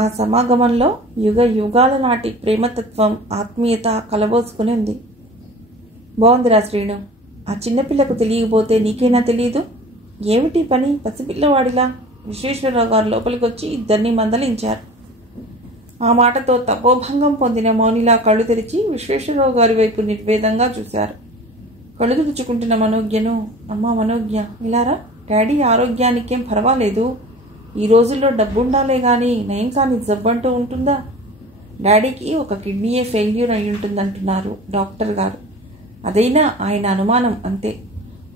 ఆ సమాగమంలో యుగ యుగాల నాటి ప్రేమతత్వం, ఆత్మీయత కలబోసుకుని ఉంది. బాగుందిరా శ్రీను, ఆ చిన్నపిల్లకు తెలియకపోతే నీకైనా తెలియదు? ఏమిటి పని పసిపిల్లవాడిలా? విశ్వేశ్వరరావు గారు లోపలికొచ్చి ఇద్దరిని మందలించారు. ఆ మాటతో తపోభంగం పొందిన మౌనిలా కళ్ళు తెరిచి విశ్వేశ్వరరావు గారి వైపు నిర్వేదంగా చూశారు. కళ్ళు తుడుచుకుంటున్న మనోజ్ఞను, అమ్మా మనోజ్ఞ ఇలారా, డాడీ ఆరోగ్యానికేం పర్వాలేదు. ఈ రోజుల్లో డబ్బుండాలే గాని నయం కాని జబ్బంటూ ఉంటుందా? డాడీకి ఒక కిడ్నీయే ఫెయిల్యూర్ అయి ఉంటుందంటున్నారు డాక్టర్ గారు. అదైనా ఆయన అనుమానం అంతే.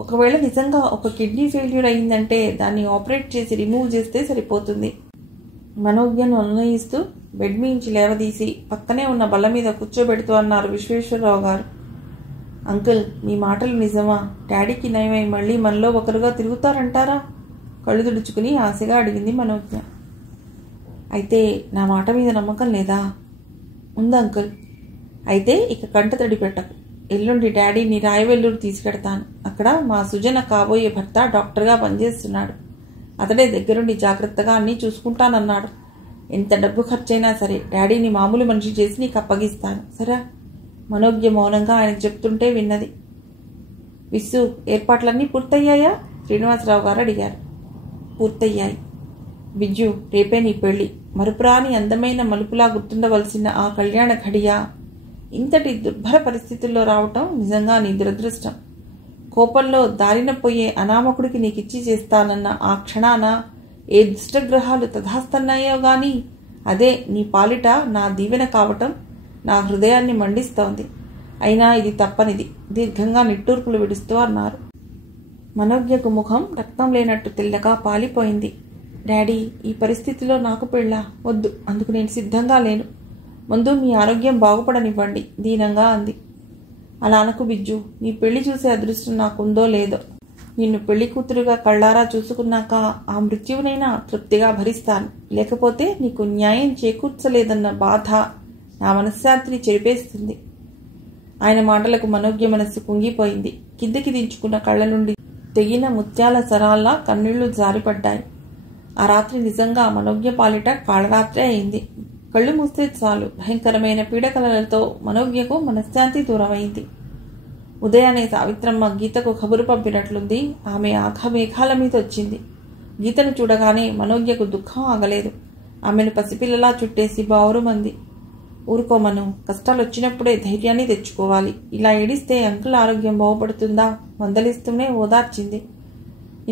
ఒకవేళ నిజంగా ఒక కిడ్నీ ఫెయిల్యూర్ అయిందంటే దాన్ని ఆపరేట్ చేసి రిమూవ్ చేస్తే సరిపోతుంది. మనోజ్ఞను అనునయిస్తూ బెడ్ మించి లేవదీసి పక్కనే ఉన్న బల్ల మీద కూర్చోబెడుతూ అన్నారు విశ్వేశ్వరరావు గారు. అంకుల్, మీ మాటలు నిజమా? డాడీకి నయమై మళ్ళీ మనలో ఒకరుగా తిరుగుతారంటారా? కళ్ళు తుడుచుకుని ఆశగా అడిగింది మనోజ్ఞ. అయితే నా మాట మీద నమ్మకం లేదా? ఉంది అంకుల్. అయితే ఇక కంట తడి పెట్టకు. ఎల్లుండి డాడీని రాయవెల్లూరు తీసుకెడతాను. అక్కడ మా సుజన కాబోయే భర్త డాక్టర్గా పనిచేస్తున్నాడు. అతడే దగ్గరుండి జాగ్రత్తగా అన్నీ చూసుకుంటానన్నాడు. ఎంత డబ్బు ఖర్చైనా సరే డాడీని మామూలు మనిషి చేసి నీకు అప్పగిస్తాను, సరే? మనోజ్ఞ మౌనంగా ఆయనకు చెప్తుంటే విన్నది. విస్సు, ఏర్పాట్లన్నీ పూర్తయ్యాయా? శ్రీనివాసరావు గారు అడిగారు. పూర్తయ్యాయి. బిజ్జు, రేపే నీ పెళ్లి. మరుపురాని అందమైన మలుపులా గుర్తుండవలసిన ఆ కళ్యాణ ఘడియ ఇంతటి దుర్భర పరిస్థితుల్లో రావటం నిజంగా నీ దురదృష్టం. కోపంలో దారిన పోయే అనామకుడికి నీకిచ్చి చేస్తానన్న ఆ క్షణాన ఏ దుష్టగ్రహాలు తధాస్తన్నాయో గాని అదే నీ పాలిట నా దీవెన కావటం నా హృదయాన్ని మండిస్తోంది. అయినా ఇది తప్పనిది, దీర్ఘంగా నిట్టూర్పులు విడుస్తూ అన్నారు. మనోజ్ఞకు ముఖం రక్తం లేనట్టు తెల్లగా పాలిపోయింది. డాడీ, ఈ పరిస్థితిలో నాకు పెళ్ళా? వద్దు, అందుకు నేను సిద్ధంగా లేను. ముందు మీ ఆరోగ్యం బాగుపడనివ్వండి, దీనంగా అంది. అలా అనకు బిజ్జు, నీ పెళ్లి చూసే అదృష్టం నాకుందో లేదో. నిన్ను పెళ్లి కూతురుగా కళ్ళారా చూసుకున్నాక ఆ మృత్యువునైనా తృప్తిగా భరిస్తాను. లేకపోతే నీకు న్యాయం చేకూర్చలేదన్న బాధ నా మనశ్శాంతిని చెరిపేస్తుంది. ఆయన మాటలకు మనోజ్ఞ మనస్సు కుంగిపోయింది. కిందికి దించుకున్న కళ్ళ నుండి తెగిన ముత్యాల సరాల్లా కన్నీళ్లు జారిపడ్డాయి. ఆ రాత్రి నిజంగా మనోజ్ఞ పాలిట కాళరాత్రే అయింది. కళ్ళు మూస్తే చాలు భయంకరమైన పీడకలలతో మనోజ్ఞకు మనశ్శాంతి దూరమైంది. ఉదయాన్నే సావిత్రమ్మ గీతకు కబురు పంపినట్లుంది. ఆమె ఆఘమేఘాల మీద వచ్చింది. గీతను చూడగానే మనోజ్ఞకు దుఃఖం ఆగలేదు. ఆమెను పసిపిల్లలా చుట్టేసి బావురుమంది. ఊరుకోమను, కష్టాలు వచ్చినప్పుడే ధైర్యాన్ని తెచ్చుకోవాలి. ఇలా ఏడిస్తే అంకుల్ ఆరోగ్యం బాగుపడుతుందా? మందలిస్తూనే ఓదార్చింది.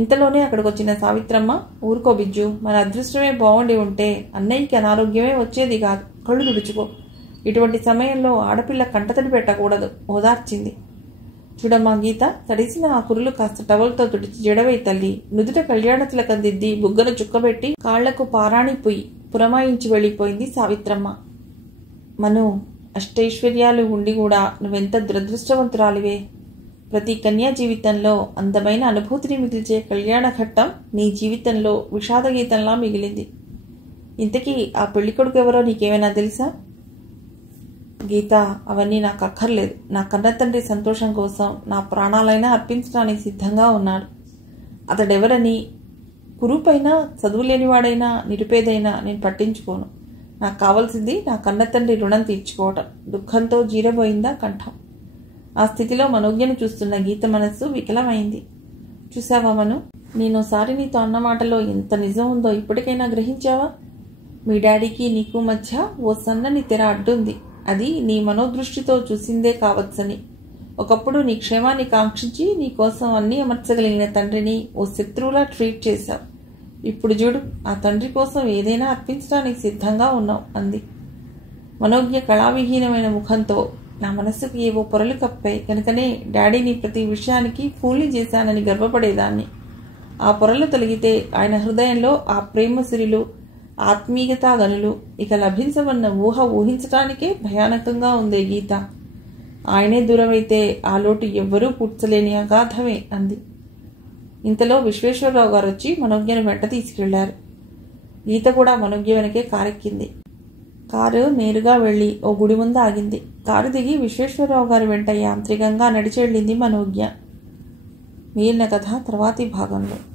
ఇంతలోనే అక్కడికొచ్చిన సావిత్రమ్మ, ఊరుకో బిజ్జు, మన అదృష్టమే బాగుండి ఉంటే అన్నయ్యకి అనారోగ్యమే వచ్చేది కాదు. కళ్ళు తుడుచుకో. ఇటువంటి సమయంలో ఆడపిల్ల కంటతడి పెట్టకూడదు, ఓదార్చింది. చూడమ్మా గీత, తడిసిన ఆ కురులు కాస్త టవల్తో తుడిచి జడవై తల్లి. నుదుట కళ్యాణ తిలకందిద్ది, బుగ్గను చుక్కబెట్టి కాళ్లకు పారాణి పొయ్యి పురమాయించి వెళ్ళిపోయింది సావిత్రమ్మ. మను, అష్టైశ్వర్యాలు ఉండి కూడా నువ్వెంత దురదృష్టవంతురాలివే. ప్రతి కన్యా జీవితంలో అందమైన అనుభూతిని మిగిల్చే కళ్యాణ ఘట్టం నీ జీవితంలో విషాద గీతంలా మిగిలింది. ఇంతకీ ఆ పెళ్లికొడుకు ఎవరో నీకేమైనా తెలుసా? గీత, అవన్నీ నాకు అక్కర్లేదు. నా కన్న తండ్రి సంతోషం కోసం నా ప్రాణాలైనా అర్పించడానికి సిద్ధంగా ఉన్నాడు. అతడెవరని, కురూపైనా చదువులేనివాడైనా నిరుపేదైనా నేను పట్టించుకోను. నాకు కావాల్సింది నా కన్న తండ్రి రుణం తీర్చుకోవటం. దుఃఖంతో జీరబోయిందా కంఠం. ఆ స్థితిలో మనోజ్ఞను చూస్తున్న గీత మనస్సు వికలమైంది. చూసావా మను, నేనోసారి నీతో అన్న మాటలో ఎంత నిజం ఉందో ఇప్పటికైనా గ్రహించావా? మీ డాడీకి నీకు మధ్య ఓ సన్నని తెర అడ్డుంది. అది నీ మనోదృష్టితో చూసిందే కావచ్చని. ఒకప్పుడు నీ క్షేమాన్ని కాంక్షించి నీ కోసం అన్నీ అమర్చగలిగిన తండ్రిని ఓ శత్రువులా ట్రీట్ చేశావు. ఇప్పుడు చూడు, ఆ తండ్రి కోసం ఏదైనా అర్పించడానికి సిద్ధంగా ఉన్నావు అంది. మనోజ్ఞ కళావిహీనమైన ముఖంతో, నా మనస్సుకు ఏవో పొరలు కప్పాయి కనుకనే డాడీని ప్రతి విషయానికి ఫూల్ని చేశానని గర్వపడేదాన్ని. ఆ పొరలు తొలగితే ఆయన హృదయంలో ఆ ప్రేమసిరిలు, ఆత్మీయతా గనులు ఇక లభించవన్న ఊహ ఊహించటానికే భయానకంగా ఉందే గీత. ఆయనే దూరమైతే ఆ లోటు ఎవ్వరూ పూడ్చలేని అగాధమే అంది. ఇంతలో విశ్వేశ్వరరావు గారు వచ్చి మనోజ్ఞను వెంట తీసుకెళ్లారు. గీత కూడా మనోజ్ఞ వెనకే కారెక్కింది. కారు నేరుగా వెళ్లి ఓ గుడి ముందు ఆగింది. కారు దిగి విశ్వేశ్వరరావు గారి వెంట యాంత్రికంగా నడిచెళ్ళింది మనోజ్ఞ. మిగిలిన కథ తర్వాతి భాగంలో.